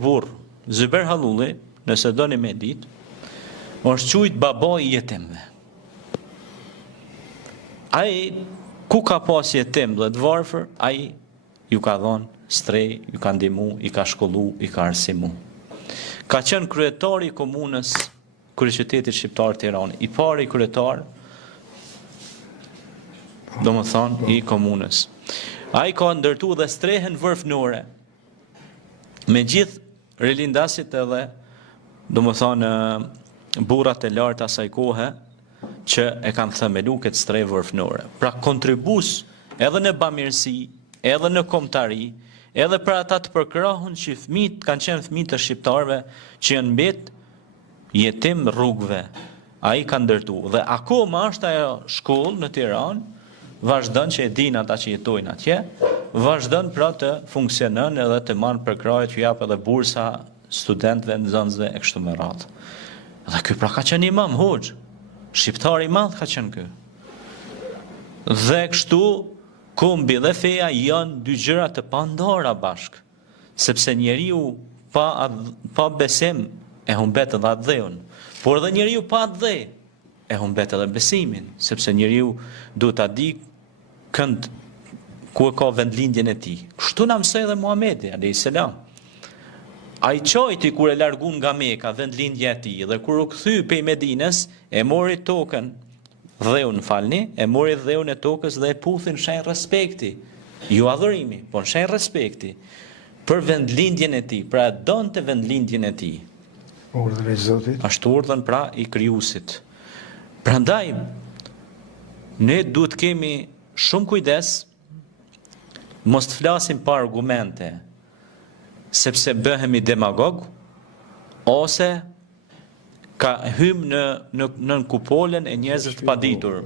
burr, Zyber Hallulli, nëse doni me ditë, është quajt baba i jetimëve. Ai ku ka pas jetim dhe të varfër, ai ju ka dhënë strej, ju ka ndihmu, i ka shkollu, i ka arsimu. Ka qenë kryetari i komunës kryeqytetit shqiptar Tiranë, i pari kryetar, domethënë i komunës. Ai ka ndërtu dhe strehën vërfnore, me gjithë rilindasit edhe, domethënë burrat e lartë asaj kohe, që e kanë themelu këtë strehë vërfnore. Pra kontribus edhe në bamirësi, edhe në kombëtari, edhe për ata të përkrahun që fëmijët kanë qenë fëmijë të shqiptarëve që janë mbet jetim rrugëve. Ai ka ndërtu dhe akoma është ajo shkollë në Tiranë, vazhdon që e din ata që jetojnë atje, vazhdon pra të funksionon edhe të marrë përkrahje që jap edhe bursa studentëve, nxënësve e kështu me radhë. Dhe ky pra ka qenë imam hoxh, shqiptar i madh ka qenë ky. Dhe kështu kombi dhe feja janë dy gjëra të pandara bashk, sepse njeriu pa besim e humbet edhe atë, por edhe njeriu pa atë e humbet edhe besimin, sepse njeriu duhet ta di kënd ku e ka vendlindjen e tij. Kështu na mësoi edhe Muhamedi alayhis salam. Ai çojti kur e largun nga Mekka vendlindja e tij dhe kur u kthy pej Medinës e mori tokën, dheun falni, e mori dheun e tokës dhe e puthin shenjë respekti, jo adhurimi, por shenjë respekti për vendlindjen e tij, pra donte vendlindjen e tij. Urdhri i Zotit. Ashtu urdhën pra i krijuesit. Prandaj ne duhet kemi shumë kujdes mos të flasim pa argumente, sepse bëhemi demagog ose ka hym në kupolen e njerëzve të paditur.